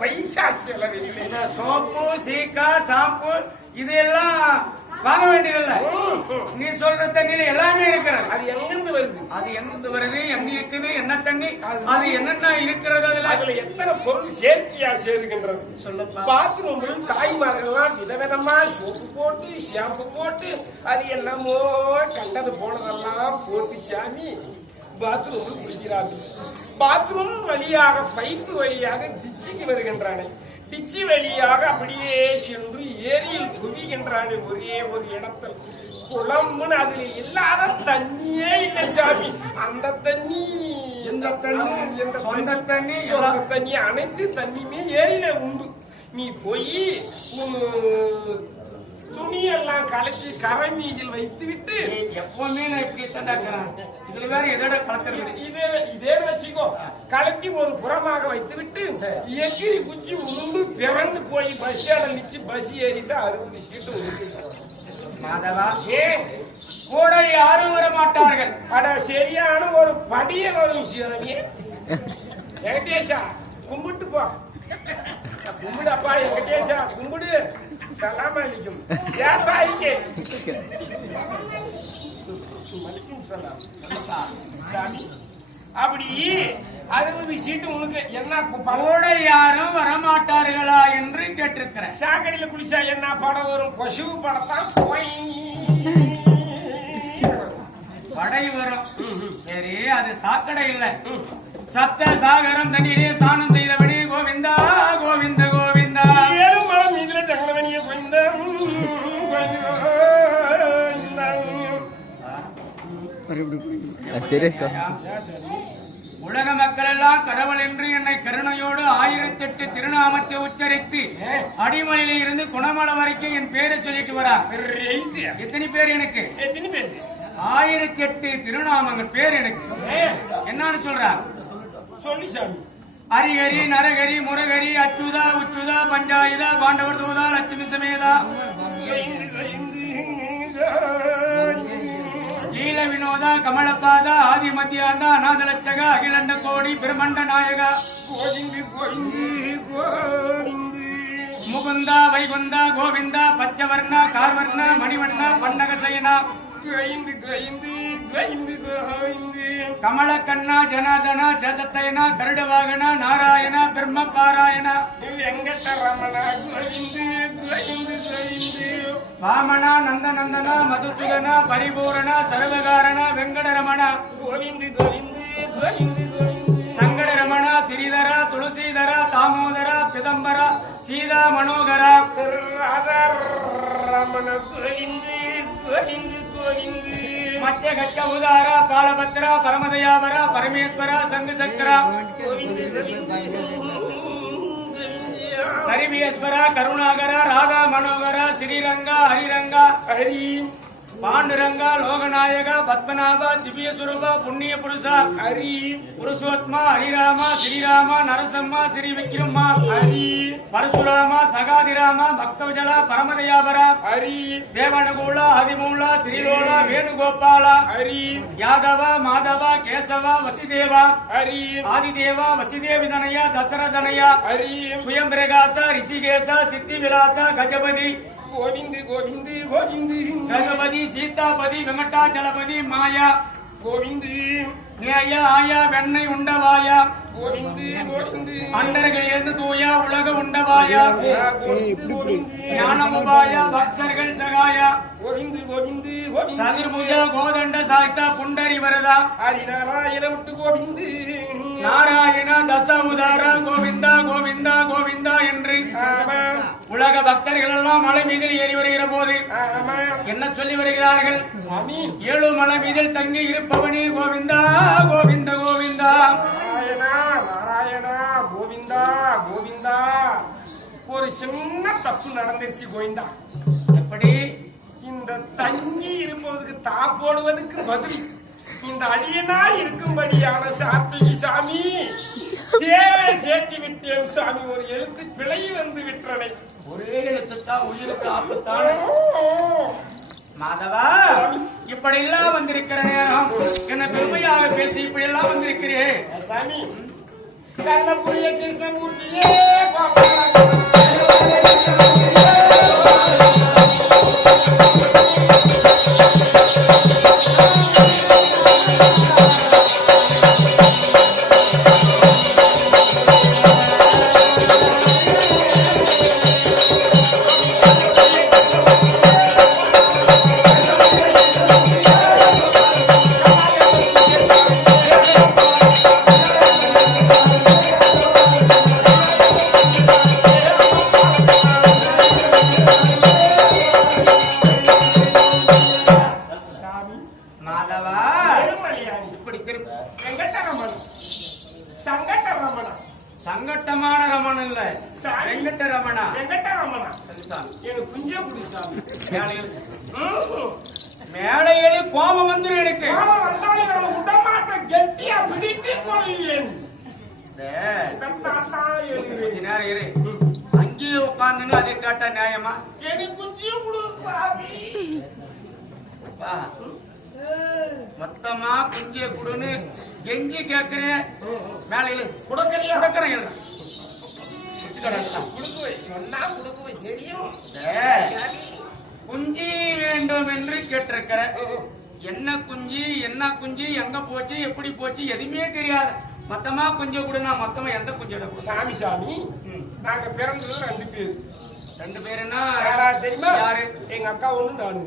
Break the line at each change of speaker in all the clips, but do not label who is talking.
பைசா செலவில்லை
இந்த soap சீக்கா shampoo இதெல்லாம் வாங்க வேண்டியதில்ல. நீ சொல்ற தண்ணியில எல்லாமே இருக்கிறது.
அது எங்கிருந்து வருது?
அது எங்கிருந்து வருது? எங்க இருக்குது? என்ன தண்ணி? அது என்னென்ன இருக்கிறது அதுல?
அதுல எத்தனை பொருள் சேர்க்கையா சேருகின்றது?
சொல்லப்பா.
பாத்ரூம்ல தாய்மார்கள்லாம் விதவிதமா சோப்பு போட்டு ஷாம்பு போட்டு அது என்னமோ கண்டது போனதெல்லாம் போட்டு சாமி. பாத்ரூம் குளிக்கிறார்கள். பாத்ரூம் வழியாக பைப்பு வழியாக டிச்சுக்கு வருகின்றானே டிச்சு வழியாக அப்படியே சென்று ஏரியில் குவிகின்றானே ஒரே ஒரு இடத்தில். குளம்னு அதுல இல்லாத தண்ணியே இல்லை சாமி. அந்த தண்ணி
இந்த தண்ணி,
எந்த
சொந்த தண்ணி,
சொந்த தண்ணி. அனைத்து தண்ணியுமே ஏரியில உண்டு. நீ போய் துணியெல்லாம் கலக்கி கரை மீதில் வைத்து விட்டு
எப்பவுமே நான் இப்படி தண்டாக்குறேன் இதுல வேற எதோட கலக்கிறது
இதே இதே வச்சுக்கோ. கலக்கி ஒரு புறமாக வைத்து விட்டு எகிரி குச்சி உருண்டு பிறந்து போய் பஸ் ஸ்டாண்டில் நிச்சு பஸ் ஏறிட்டு அறுபது சீட்டு உண்டு
மாதவா?
ஏ
கூட யாரும் வர மாட்டார்கள்.
அட சரியான ஒரு படிய வரும் சிவனவியே வெங்கடேஷா கும்பிட்டு போ. கும்பிடப்பா வெங்கடேஷா கும்பிடு. சலாம் அலிக்கும் சாமி அப்படி அறுபது சீட்டு உனக்கு என்ன படம்
கூட யாரும் வர மாட்டார்களா என்று கேட்டிருக்கிறேன்.
சாக்கடையில குளிச்சா என்ன படம் வரும்? பசு படத்தான் போய்.
படை வரும். சரி அது சாக்கடை இல்ல. சப்த சாகரம் தண்ணீரே ஸ்நானம் செய்தவனே உலக மக்கள் எல்லாம் கடவுள் என்று என்னை கருணையோடு ஆயிரத்தெட்டு திருநாமத்தை உச்சரித்து அடிமலையில இருந்து குணமலை வரைக்கும் என் பேரை சொல்லிட்டு வரா எத்தனை பேர் எனக்கு? ஆயிரத்தி எட்டு திருநாமங்கள் பேர் எனக்கு. என்னன்னு சொல்றா
சொல்லி சாமி
ஹரிஹரி முரகரி அச்சுதா உச்சுதா பஞ்சாயுதா பாண்டவர் தூதா லட்சுமி சமேதா. லீல வினோதா கமலபாதா ஆதி மத்தியாந்தா அநாதலட்சக அகிலண்ட கோடி பிரமண்ட நாயகா.
கோவிந்து கோவிந்து கோவிந்து.
முகுந்தா வைகுந்தா கோவிந்தா பச்சவர்ணா கார்வர்ணா மணிவண்ணா பன்னக சயனா
கோவிந்து கோவிந்து கோவிந்து கோவிந்து.
கமல கண்ணா ஜனாதனா ஜதத்தைனா கருட வாகனா நாராயணா பிரம்ம பாராயணா
வெங்கடரமணா கோவிந்து கோவிந்து கோவிந்து.
வாமனா நந்தநந்தனா மதுசூதனா பரிபூரணா சர்வகாரணா வெங்கடரமணா.
கோவிந்து கோவிந்து கோவிந்து
சங்கடரமணா ஸ்ரீதரா துளசீதரா தாமோதரா பிதம்பரா சீதா மனோகரா.
ரமண கோவிந்து கோவிந்து கோவிந்து
மச்ச கச்ச உதாரா காலபத்ரா பரமதயாவரா பரமேஸ்வரா சங்கு சக்கரா.
கோவிந்து கோவிந்து
சரிவியஸ்வரா கருணாகர ராதா மனோகர ஸ்ரீரங்கா ஹரிரங்கா.
ஹரி.
பாண்டுரங்கா லோகநாயகா பத்மநாபா திவ்ய சுரூபா புண்ணிய புருஷா
ஹரி
புருஷோத்மா ஹரிராமா ஸ்ரீராமா நரசம்மா ஸ்ரீ விக்ரமா
ஹரி
பரசுராமா சகாதிராமா பக்தவஜலா பரமதயாபரா
ஹரி
தேவனகூல அதிமூல ஸ்ரீலோலா வேணுகோபாலா
ஹரி
யாதவ மாதவ கேசவ வசிதேவா
ஹரி
ஆதிதேவா வசிதேவிதனயா தசரதனயா
ஹரி
சுயம் பிரகாச ரிஷிகேச சித்தி விலாச கஜபதி
கோவிந்து கோவிந்து கோவிந்து
ரகுபதி சீதாபதி வெங்கடாச்சலபதி மாயா.
கோவிந்து.
நேய ஆயா வெண்ணெய் உண்டவாயா.
கோவிந்து கோவிந்து.
அண்டர்கள் எழுந்து தூயா உலக உண்டவாயா. ஞானமுபாயா சகாயா
கோவிந்து கோவிந்து
சதுர்புஜா கோதண்ட சாய்தா புண்டரி வரதா?
ஹரிநாராயண விட்டு கோவிந்து.
நாராயண தச உதாரா கோவிந்தா கோவிந்தா கோவிந்தா என்று உலக பக்தர்கள் எல்லாம் மலை மீதில் ஏறி வருகிற போது என்ன சொல்லி வருகிறார்கள்? ஏழு மலை மீதில் தங்கி இருப்பவனே கோவிந்தா கோவிந்த கோவிந்தா.
நாராயணா கோவிந்தா கோவிந்தா. ஒரு சின்ன தப்பு நடந்துருச்சு கோவிந்தா. இந்த தங்கி இருப்பதற்கு தா போடுவதற்கு பதில் இந்த அடியனா இருக்கும்படியான சாத்திகி சாமி. தேவை சேர்த்து விட்டேன் சாமி ஒரு எழுத்து பிழை வந்து விட்டனை
ஒரே எழுத்துத்தான் உயிருக்கு ஆபத்தான மாதவா இப்படி எல்லாம் வந்திருக்கிற நேரம் என்ன பெருமையாக பேசி இப்படி எல்லாம் வந்திருக்கிறேன்
சாமி கண்ணப்புரிய கிருஷ்ணமூர்த்தியே பாப
மாதவா?
இப்படி
சங்கட்ட ரமணா
சங்கட்டமான
ரமணன் இல்ல.
வெங்கட்ட ரமணா? வெங்கட்ட ரமணா.
எனக்கு
கொஞ்சம்
குடிசாமி மேடையில கோபம் வந்துடும் எனக்கு.
வந்தாலும் நம்ம விடமாட்ட கெட்டியா பிடித்து போகிறேன்
கொஞ்ச நேரம் இரு. அங்கேயே உட்கார்ந்துன்னு அதை காட்ட நியாயமா?
எனக்கு கொஞ்சம் குடு சாமி.
மொத்தமா குஞ்சிய குடுன்னு கெஞ்சி கேக்குறேன் மேலையில
கொடுக்கறியா?
கொடுக்கறேன்
சொன்னா குடுக்குவை. தெரியும்.
குஞ்சு வேண்டும் என்று கேட்டிருக்கிற என்ன குஞ்சு என்ன குஞ்சு எங்க போச்சு எப்படி போச்சு எதுவுமே தெரியாது. மொத்தமா குஞ்சு கொடுனா மொத்தமா எந்த குஞ்சு எடுக்கும்
சாமி சாமி. நாங்க பிறந்தது ரெண்டு பேர்.
ரெண்டு பேருன்னா
யாரா தெரியுமா?
யாரு?
எங்க அக்கா ஒண்ணு நானு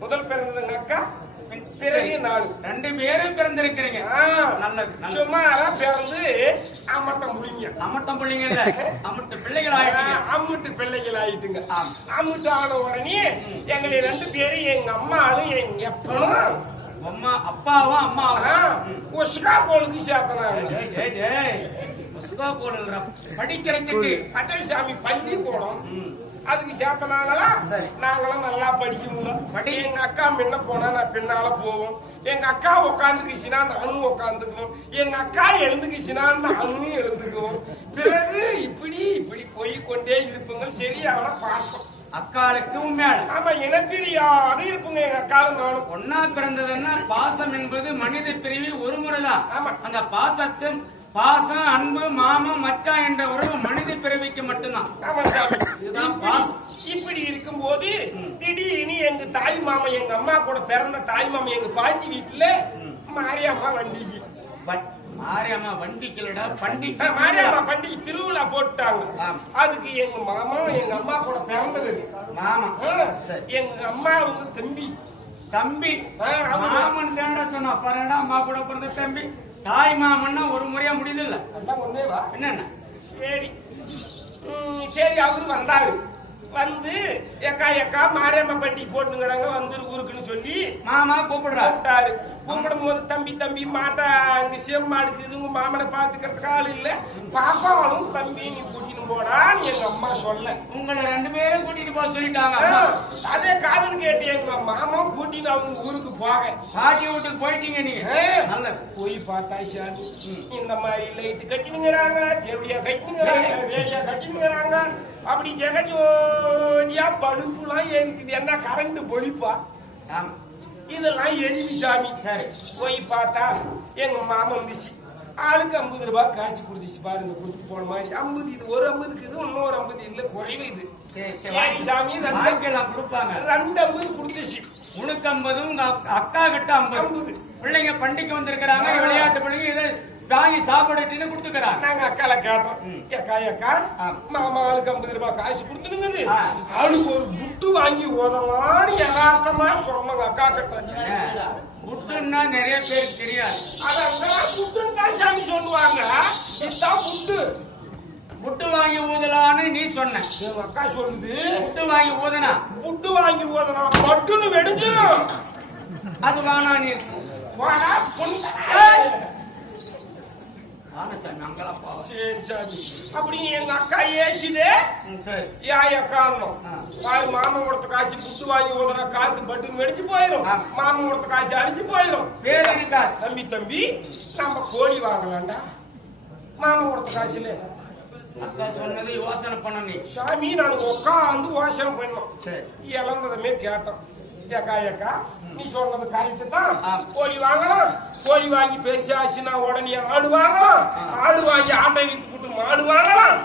முதல் பிறந்தது எங்க அக்கா பிறகு. நானு
ரெண்டு பேரும் பிறந்திருக்கிறீங்க. நல்லது.
சும்மாரா பிறந்து அம்மட்டம் முடிங்க
அமட்டம் பிள்ளைங்க இல்ல அமட்ட பிள்ளைகள் ஆயிட்டீங்க
அம்முட்டு பிள்ளைகள் ஆயிட்டுங்க. அம்முட்டு ஆன உடனே எங்களை ரெண்டு பேரும் எங்க அம்மாவும் எங்க எப்பனும்
அம்மா அப்பாவும் அம்மாவும்
உஸ்கா கோளுக்கு சேர்த்தனாங்க.
உஸ்கா கோலல்ரா. படிக்கிறதுக்கு
பட்டசாமி பள்ளி போனோம்
ம்.
அதுக்கு சேர்த்தனாங்களா
சரி.
நாங்களும் நல்லா படிக்கணும்
படி.
எங்க அக்கா முன்ன போனா நான் பின்னால போவோம். எங்க அக்கா உட்காந்துக்கிச்சுனா நானும் உட்காந்துக்குவோம் எங்க அக்கா எழுந்துக்கிச்சுனா நானும் எழுந்துக்குவோம். பிறகு இப்படி இப்படி போய் கொண்டே இருப்புங்க சரியான பாசம்.
அக்காளுக்கு உண்மையான
ஆமா இனப்பிரியாத இருப்புங்க எங்க அக்காலும் நானும்.
ஒன்னா பிறந்ததுன்னா பாசம் என்பது மனித பிரிவில் ஒரு முறைதான்.
ஆமா.
அந்த பாசத்தை பாசம் அன்பு மாமம் மச்சான் என்ற உறவு மனித பிறவிக்கு மட்டும்தான்.
ஆமா சாமி. இப்படி-
பாசம்.
இப்படி இருக்கும்போது திடீர்னு எங்க தாய் மாமன் எங்க அம்மா கூட பிறந்த தாய் மாமன் எங்க பாட்டி வீட்டுல மாரியம்மா வண்டிக்கு
மாரியம்மா வண்டிக்கலடா பண்டிகை.
மாரியம்மா பண்டிகை திருவிழா போட்டாங்க. அதுக்கு எங்க மாமா எங்க அம்மா கூட பிறந்தது.
மாமா. சரி.
எங்க அம்மாவுக்கு தம்பி.
தம்பி?
அவரு-
மாமன் தேண்டா சொன்னா பாருடா அம்மா கூட பிறந்த தம்பி. தாய் மாமன்னா ஒரு முறையா முடியுது
அதான் ஒன்னேவா
என்னென்ன
சரி ம், சரி அவரு வந்தாரு வந்து எக்கா எக்கா மாரியம்மா பண்டிகை போட்டுங்கிறாங்க வந்துரு ஊருக்குன்னு சொல்லி
மாமா கூப்பிடுறா.
கூப்பிட்டாரு. கூப்பிடும் போது தம்பி தம்பி மாட்டா அங்க செம்மாடுக்கு இது உங்க மாமனை பாத்துக்கிறதுக்கு ஆள் இல்ல. பாப்பாவனும் தம்பி நீ கூட்டிட்டு போடான்னு எங்க அம்மா சொல்ல.
உங்களை ரெண்டு பேரும் கூட்டிட்டு போக சொல்லிட்டாங்க.
அதே காதல் கேட்டு எங்க மாமா கூட்டிட்டு அவங்க ஊருக்கு போக.
பாட்டி வீட்டுக்கு போயிட்டீங்க நீங்க.
ஆ,
நல்லது
போய் பார்த்தா சாமி. இந்த மாதிரி லைட் கட்டினுங்கிறாங்க ஜெவடியா கட்டினுங்கிறாங்க வேலியா கட்டினுங்கிறாங்க. அப்படி ஜெகஜோதியா பழுப்புலாம் இருக்குது என்ன கரண்ட் பொழிப்பா? இதெல்லாம் எரிவி சாமி.
சரி.
போய் பார்த்தா எங்க மாமன் வந்துச்சு ஆளுக்கு ஐம்பது ரூபாய் காசு கொடுத்துச்சு பாருங்க கொடுத்து போன மாதிரி. ஐம்பது இது ஒரு ஐம்பதுக்கு இது இன்னொரு ஐம்பது இல்ல குறைவு இது.
சரி
சாமி ரெண்டு
கொடுப்பாங்க.
ரெண்டு ஐம்பது கொடுத்துச்சு.
உனக்கு ஐம்பது உங்க அக்கா கிட்ட ஐம்பது. பிள்ளைங்க பண்டிகை வந்திருக்கிறாங்க. விளையாட்டு பிள்ளைங்க இதை வாங்கி சாப்பிடுன்னு கொடுத்துக்கிறாங்க
நாங்க அக்கால கேட்டோம்.
ம்.
ஏக்கா ஏக்கா
ஆ.
மாமா ஆளுக்கு ஐம்பது ரூபாய் காசு கொடுத்துனுங்குது
ஆ.
அவளுக்கு ஒரு புட்டு வாங்கி ஓதலான்னு யதார்த்தமா சொன்னாங்க அக்கா கிட்ட.
புட்டுன்னா நிறைய பேருக்கு தெரியாது.
அதான் புட்டுன்னு தான் சாமி சொல்லுவாங்க. இதுதான் புட்டு.
புட்டு வாங்கி ஊதலான்னு நீ சொன்ன.
அக்கா சொல்லுது.
புட்டு வாங்கி ஊதுனா?
புட்டு வாங்கி ஓதலாம் பட்டுன்னு வெடிச்சிடும்
அது நீ
போடா, பொண்ணு.
வாங்க சாமி அங்கெல்லாம் போவோம்
சரி சாமி. அப்படி எங்க அக்கா ஏசிதே
சரி. ஆ.
பாரு மாமன் கொடுத்த காசு புட்டு வாங்கி ஓதுனா காத்து பட்டு வெடிச்சு போயிடும். மாமன் கொடுத்த காசு அடிச்சு போயிடும்
பேர்
தம்பி தம்பி நம்ம கோழி வாங்கலாம்டா. மாமன் கொடுத்த காசுல.
அக்கா சொன்னது யோசனை பண்ண நீ
சாமி நான் உட்காந்து யோசனை பண்ணோம்
சரி.
இழந்ததுமே கேட்டோம் ஏக்கா ஏக்கா நீ சொன்னது கரெக்டு தான். கோழி வாங்கலாம். கோழி வாங்கி பெருசாச்சுன்னா உடனே ஆடு வாங்கலாம். ஆடு வாங்கி ஆட்டை போட்டு மாடு வாங்கலாம்.